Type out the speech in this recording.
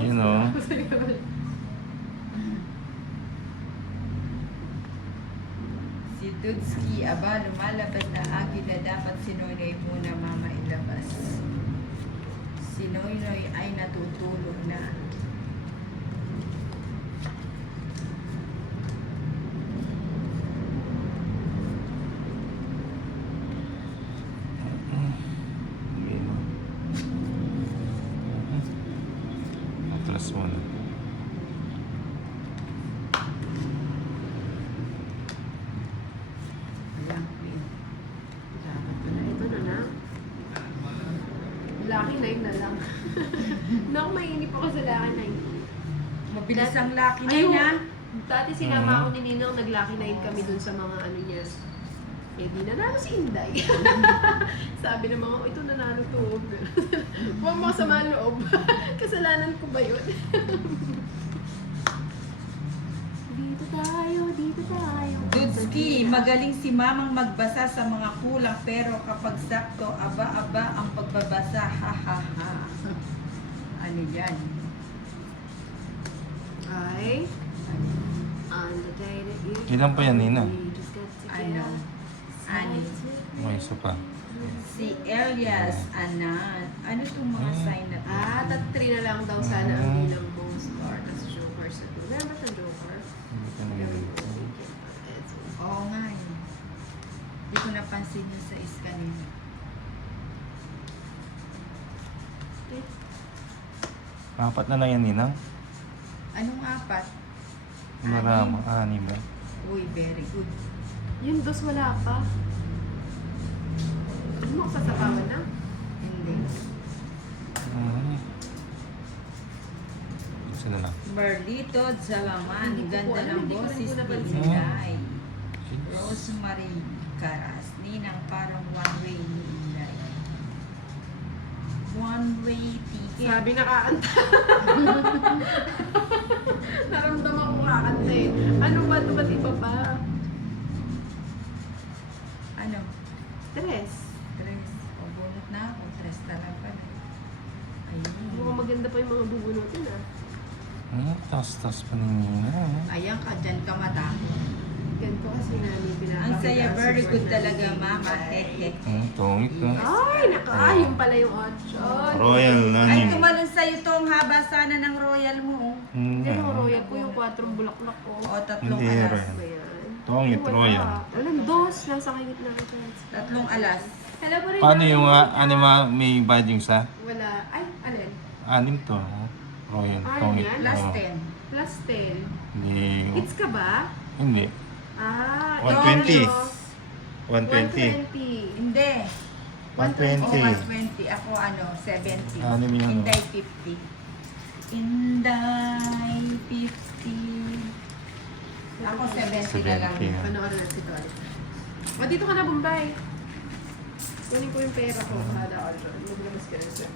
You know. Si Dudski, aba, lumalabas na agila, dapat si Noynoy muna mama ilabas. Si Noynoy ay natutulog na. Atras mo na. Ayan, Queen. Dapat pala. Ito na na. Lucky 9 na lang. Naku, mainip ako sa Lucky 9. Mabilis ang laki na Ayun, yun, ha? dati sinama ako ni Ninang, nag-Lucky 9 kami dun sa mga ano niya. Eh di nanalo si Inday. Sabi ng mga, ito nanalo to. Huwag mo sama loob. Kasalanan ko ba yun? Dito tayo, dito tayo. Dudski, magaling si mamang magbasa sa mga kulang, pero kapag sakto, aba-aba ang pagbabasa, ha-ha-ha. Ano yan? Ay, on the day that you... Ilan pa yan, Nina? we just got Ano? together. Ani? May isa pa. Si Elias Anan. Ano itong mga sign na to? Top 3 na lang daw sana ang bilang most or tas Joker sa 2. Meron ba siyang Joker? Hindi ka nag-iisip. Oo nga eh. Hindi ko napansin yun sa iskanina. Apat na lang yan, Nina. Anong apat? Marama, anim mo. Uy, very good. Yung dos wala pa. Ano mo sasapawan na? Hindi. Isa na lang. Merlito Zalaman. Hindi ko po Ganda alam, ng hindi ko rin boses po ni napansin. Inday. Rosemary Caras. Ninang parang one way ni Inday. One way ticket. Sabi nakakanta. Naramdaman ko kakanta eh. Ano ba ito? Ba't iba pa? Ano? Tres. Tres. O, bunot na ako. Tres na lang pala. Ayun. Mukhang maganda pa yung mga bubunutin ah. Tas-tas pa ni Nina. Ayan ka, dyan ka matapos. Ganito kasi namin pinapakita. Ang saya, ang very support good namin talaga, kay mama. Inday. Tongit ka. Ay, yung pala yung 8. Royal na Ay, ni. tumalon sa'yo to. Ang haba sana ng royal mo. Oh. Hindi yung royal po yung 4 bulaklak ko. O, tatlong Hindi, alas. royal. Ba yan? Tongit, Wala. royal. Walang dos. Nasa kay gitna ng friends. Tatlong alas. Hello pa rin. Paano namin. yung anima may badging sa? Wala. Ay, alin? Anim to. Royal, Ah, tongit. yan? Plus Oo. 10. Plus 10. Hindi. Hits ka ba? Hindi. Ah, 120. ito. 120. 120. Hindi. 120. O, 120. Ako, 70. Anim yung ano. Inday, 50. Inday, 50. Ako, 70 na lang. 70. Panoorin natin ito ulit. O, dito ka na, Bombay. Kunin ko yung pera ko. Hada ko. Maglabas ka na siya.